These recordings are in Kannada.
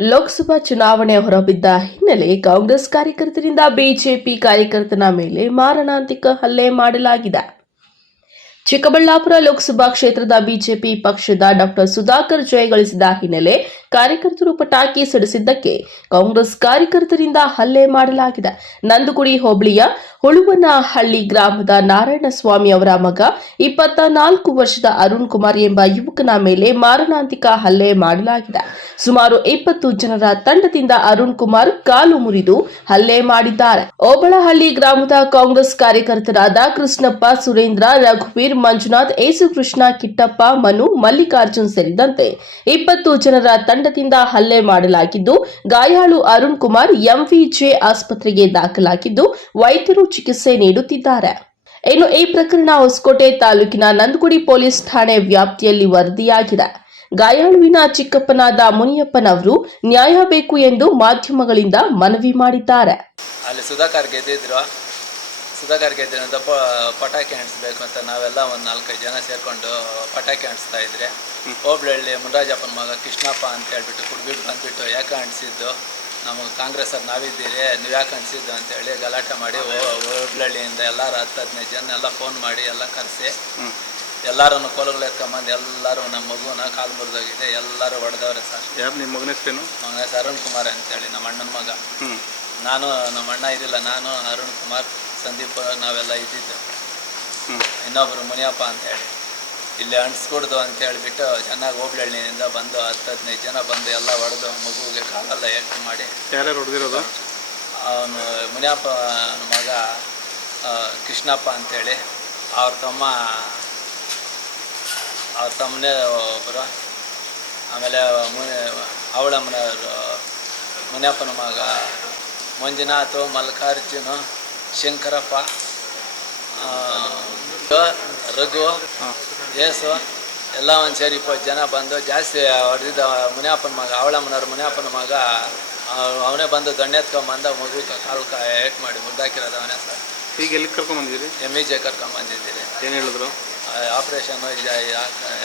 ಲೋಕಸಭಾ ಚುನಾವಣೆ ಹೊರಬಿದ್ದ ಹಿನ್ನೆಲೆ ಕಾಂಗ್ರೆಸ್ ಕಾರ್ಯಕರ್ತರಿಂದ ಬಿಜೆಪಿ ಕಾರ್ಯಕರ್ತನ ಮೇಲೆ ಮಾರಣಾಂತಿಕ ಹಲ್ಲೆ ಮಾಡಲಾಗಿದೆ. ಚಿಕ್ಕಬಳ್ಳಾಪುರ ಲೋಕಸಭಾ ಕ್ಷೇತ್ರದ ಬಿಜೆಪಿ ಪಕ್ಷದ ಡಾಕ್ಟರ್ ಸುಧಾಕರ್ ಜಯಗಳಿಸಿದ ಹಿನ್ನೆಲೆ ಕಾರ್ಯಕರ್ತರು ಪಟಾಕಿ ಸಿಡಿಸಿದ್ದಕ್ಕೆ ಕಾಂಗ್ರೆಸ್ ಕಾರ್ಯಕರ್ತರಿಂದ ಹಲ್ಲೆ ಮಾಡಲಾಗಿದೆ. ನಂದಗುಡಿ ಹೋಬಳಿಯ ಹುಳುವನಹಳ್ಳಿ ಗ್ರಾಮದ ನಾರಾಯಣಸ್ವಾಮಿ ಅವರ ಮಗ ಇಪ್ಪತ್ತ ನಾಲ್ಕು ವರ್ಷದ ಅರುಣ್ ಕುಮಾರ್ ಎಂಬ ಯುವಕನ ಮೇಲೆ ಮಾರಣಾಂತಿಕ ಹಲ್ಲೆ ಮಾಡಲಾಗಿದೆ. ಸುಮಾರು ಇಪ್ಪತ್ತು ಜನರ ತಂಡದಿಂದ ಅರುಣ್ ಕುಮಾರ್ ಕಾಲು ಮುರಿದು ಹಲ್ಲೆ ಮಾಡಿದ್ದಾರೆ. ಓಬಳಹಳ್ಳಿ ಗ್ರಾಮದ ಕಾಂಗ್ರೆಸ್ ಕಾರ್ಯಕರ್ತರಾದ ಕೃಷ್ಣಪ್ಪ, ಸುರೇಂದ್ರ, ರಘುವೀರ್, ಮಂಜುನಾಥ್ ಯೇಸುಕೃಷ್ಣ ಕಿಟ್ಟಪ್ಪ, ಮನು, ಮಲ್ಲಿಕಾರ್ಜುನ್ ಸೇರಿದಂತೆ ಇಪ್ಪತ್ತು ಜನರ ತಂಡದಿಂದ ಹಲ್ಲೆ ಮಾಡಲಾಗಿದ್ದು, ಗಾಯಾಳು ಅರುಣ್ ಕುಮಾರ್ ಎಂವಿಜೆ ಆಸ್ಪತ್ರೆಗೆ ದಾಖಲಾಗಿದ್ದು, ವೈದ್ಯರು ಚಿಕಿತ್ಸೆ ನೀಡುತ್ತಿದ್ದಾರೆ. ಇನ್ನು ಈ ಪ್ರಕರಣ ಹೊಸಕೋಟೆ ತಾಲೂಕಿನ ನಂದಗುಡಿ ಪೊಲೀಸ್ ಠಾಣೆ ವ್ಯಾಪ್ತಿಯಲ್ಲಿ ವರದಿಯಾಗಿದೆ. ಗಾಯಾಳುವಿನ ಚಿಕ್ಕಪ್ಪನಾದ ಮುನಿಯಪ್ಪನವರು ನ್ಯಾಯ ಬೇಕು ಎಂದು ಮಾಧ್ಯಮಗಳಿಂದ ಮನವಿ ಮಾಡಿದ್ದಾರೆ. ಅಲ್ಲಿ ಸುಧಾಕರ್ ಗೆದ್ದಿದ್ರು ಸುಧಾಕರ್ ಅಂತ ಪ ಪಟಾಕಿ ಅಂಟಿಸ್ಬೇಕು ಅಂತ ನಾವೆಲ್ಲ ಒಂದು ನಾಲ್ಕೈದು ಜನ ಸೇರಿಕೊಂಡು ಪಟಾಕಿ ಅಂಟಿಸ್ತಾ ಇದ್ರೆ ಹೋಬ್ಳಹಳ್ಳಿ ಮುನ್ರಾಜಪ್ಪನ ಮಗ ಕೃಷ್ಣಪ್ಪ ಅಂತ ಹೇಳ್ಬಿಟ್ಟು ಕುಡ್ಬಿಟ್ಟು ಬಂದ್ಬಿಟ್ಟು ಯಾಕೆ ಅಂಟಿಸಿದ್ದು? ನಮಗೆ ಕಾಂಗ್ರೆಸ್ ಅವ್ರು ನಾವಿದ್ದೀರಿ ನೀವು ಯಾಕೆ ಅಂಟಿಸಿದ್ದು ಅಂತೇಳಿ ಗಲಾಟೆ ಮಾಡಿ ಹೋಬ್ಳಹಳ್ಳಿಯಿಂದ ಎಲ್ಲರೂ ಹತ್ತು ಹದಿನೈದು ಜನ ಎಲ್ಲ ಫೋನ್ ಮಾಡಿ ಎಲ್ಲ ಕರೆಸಿ ಎಲ್ಲರನ್ನು ಕೋಲುಗಳು ಎತ್ಕೊಂಬಂದು ಎಲ್ಲರೂ ನಮ್ಮ ಮಗುನ ಕಾಲು ಮುರಿದೋಗಿದೆ ಎಲ್ಲರೂ ಹೊಡೆದವ್ರೆ ಸರ್. ಯಾರು ನಿಮ್ಮ ಮಗನ ಹೆಸರೇನು? ಮಗ ಹೆಸರು ಅರುಣ್ ಕುಮಾರ್ ಅಂತೇಳಿ ನಮ್ಮ ಅಣ್ಣನ ಮಗ. ನಾನು ನಮ್ಮ ಅಣ್ಣ ಇದಿಲ್ಲ ನಾನು ಅರುಣ್ ಕುಮಾರ್. ಸಂದೀಪ್ ನಾವೆಲ್ಲ ಇದ್ದಿದ್ದು. ಇನ್ನೊಬ್ರು ಇನ್ನೊಬ್ಬರು ಮುನಿಯಪ್ಪ ಅಂತೇಳಿ ಇಲ್ಲಿ ಅಂಟಿಸ್ಕೊಡ್ದು ಅಂತ ಹೇಳಿಬಿಟ್ಟು ಚೆನ್ನಾಗಿ ಹೋಗ್ಲಳ್ಳಿನಿಂದ ಬಂದು ಹತ್ತು ಹದಿನೈದು ಜನ ಬಂದು ಎಲ್ಲ ಹೊಡೆದು ಮಗುವಿಗೆ ಕಾಲೆಲ್ಲ ಎಂಟ್ರಿ ಮಾಡಿ ಯಾರ್ಯಾರು ಹೊಡೆದಿರೋದು? ಅವನು ಮುನಿಯಪ್ಪ ಮಗ ಕೃಷ್ಣಪ್ಪ ಅಂತೇಳಿ ಅವ್ರ ತಮ್ಮ ಅವ್ರ ತಮ್ಮನೇ ಒಬ್ಬರು ಆಮೇಲೆ ಮುನಿ ಅವಳಮ್ಮನವರು ಮುನಿಯಪ್ಪನ ಮಗ ಮಂಜುನಾಥ್ ಮಲ್ಲಿಕಾರ್ಜುನ. ಶಂಕರಪ್ಪ ರಘು ಯೇಸು ಎಲ್ಲ ಒಂದು ಸೇರಿ ಇಪ್ಪತ್ತು ಜನ ಬಂದು ಜಾಸ್ತಿ ಹೊಡೆದಿದ್ದ ಮುನಿಯಪ್ಪನ ಮಗ ಅವಳಮ್ಮನವ್ರ ಮುನಿಯಪ್ಪನ ಮಗ ಅವನೇ ಬಂದು ದಣ್ಣೆ ಎತ್ಕೊಂಬಂದ ಮಗು ಕಾಲು ಏಟ್ ಮಾಡಿ ಮುದ್ದಾಕಿರೋದು ಅವನೇ ಸರ್. ಈಗ ಎಲ್ಲಿ ಕರ್ಕೊಂಬಂದಿದ್ದೀರಿ ಎಂ ಇ ಜೆ ಕರ್ಕೊಂಬಂದಿದ್ದೀರಿ ಏನು ಹೇಳಿದ್ರು? ಆಪ್ರೇಷನ್ನು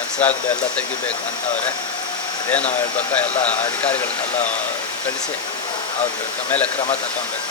ಎಕ್ಸ್ರಾಗ್ಲು ಎಲ್ಲ ತೆಗಿಬೇಕು ಅಂತವ್ರೆ. ಅದೇನೋ ಹೇಳ್ಬೇಕು ಎಲ್ಲ ಅಧಿಕಾರಿಗಳನ್ನೆಲ್ಲ ಕಳಿಸಿ ಅವ್ರ ಮೇಲೆ ಕ್ರಮ ತಗೊಬೇಕು